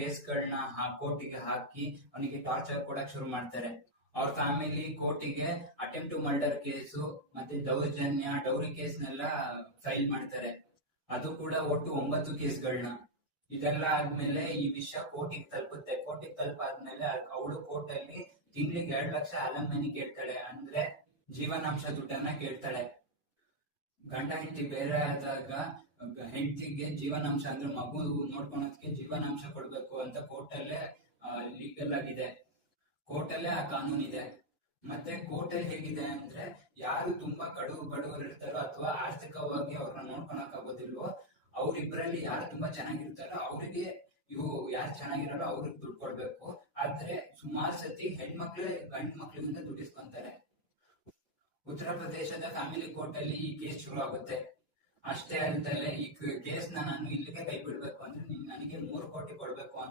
ಕೇಸ್ಗಳನ್ನ ಕೋರ್ಟಿಗೆ ಹಾಕಿ ಅವನಿಗೆ ಟಾರ್ಚರ್ ಕೊಡಕ್ ಶುರು ಮಾಡ್ತಾರೆ. ಅವ್ರ ಫ್ಯಾಮಿಲಿ ಕೋರ್ಟಿಗೆ ಅಟೆಂಪ್ಟ್ ಟು ಮರ್ಡರ್ ಕೇಸು ಮತ್ತೆ ದೌರ್ಜನ್ಯ ಡೌರಿ ಕೇಸ್ನೆಲ್ಲ ಫೈಲ್ ಮಾಡ್ತಾರೆ. ಅದು ಕೂಡ ಒಟ್ಟು 9 ಕೇಸ್ಗಳನ್ನ. ಇದೆಲ್ಲ ಆದ್ಮೇಲೆ ಈ ವಿಷಯ ಕೋರ್ಟಿಗೆ ತಲುಪುತ್ತೆ. ಕೋರ್ಟಿಗೆ ತಲುಪಾದ್ಮೇಲೆ ಅವಳು ಕೋರ್ಟ್ ಅಲ್ಲಿ ತಿಂಗಳಿಗೆ 2 ಲಕ್ಷ ಅಲಮನಿ ಕೇಳ್ತಾಳೆ, ಅಂದ್ರೆ ಜೀವನಾಂಶ ದುಡ್ಡನ್ನ ಕೇಳ್ತಾಳೆ. ಗಂಡ ಹೆಂಡತಿ ಬೇರೆ ಆದಾಗ ಹೆಂಡತಿಗೆ ಜೀವನಾಂಶ ಅಂದ್ರೆ ಮಗು ನೋಡ್ಕೊಳೋದಕ್ಕೆ ಜೀವನಾಂಶ ಕೊಡ್ಬೇಕು ಅಂತ ಕೋರ್ಟಲ್ಲೇ ಲೀಗಲ್ ಆಗಿದೆ. ಕೋರ್ಟಲ್ಲೇ ಆ ಕಾನೂನು ಇದೆ. ಮತ್ತೆ ಕೋರ್ಟಲ್ಲಿ ಹೇಗಿದೆ ಅಂದ್ರೆ ಯಾರು ತುಂಬಾ ಬಡವರು ಇರ್ತಾರೋ ಅಥವಾ ಆರ್ಥಿಕವಾಗಿ ಅವ್ರನ್ನ ನೋಡ್ಕೊಳಕ್ ಆಗೋದಿಲ್ವೋ ಅವ್ರಿಬ್ರಲ್ಲಿ ಯಾರು ತುಂಬಾ ಚೆನ್ನಾಗಿರ್ತಾರೋ ಅವರಿಗೆ ಯಾರು ಚೆನ್ನಾಗಿರಲ್ಲ ಅವ್ರಿಗೆ ದುಡ್ಡು ಕೊಡ್ಬೇಕು. ಆದ್ರೆ ಸುಮಾರು ಸತಿ ಹೆಣ್ಮಕ್ಳೇ ಗಂಡ್ ಮಕ್ಳಿಗಿಂತ ದುಡ್ಡಿಸ್ಕೊಂತಾರೆ. ಉತ್ತರ ಪ್ರದೇಶದ ಫ್ಯಾಮಿಲಿ ಕೋರ್ಟ್ ಅಲ್ಲಿ ಈ ಕೇಸ್ ಶುರು ಆಗುತ್ತೆ. ಅಷ್ಟೇ ಅಲ್ದಲೆ ಈ ಕೇಸ್ ನಾನು ಇಲ್ಲಿಗೆ ಕೈ ಬಿಡ್ಬೇಕು ಅಂದ್ರೆ ನನಗೆ 3 ಕೋಟಿ ಕೊಡ್ಬೇಕು ಅಂತ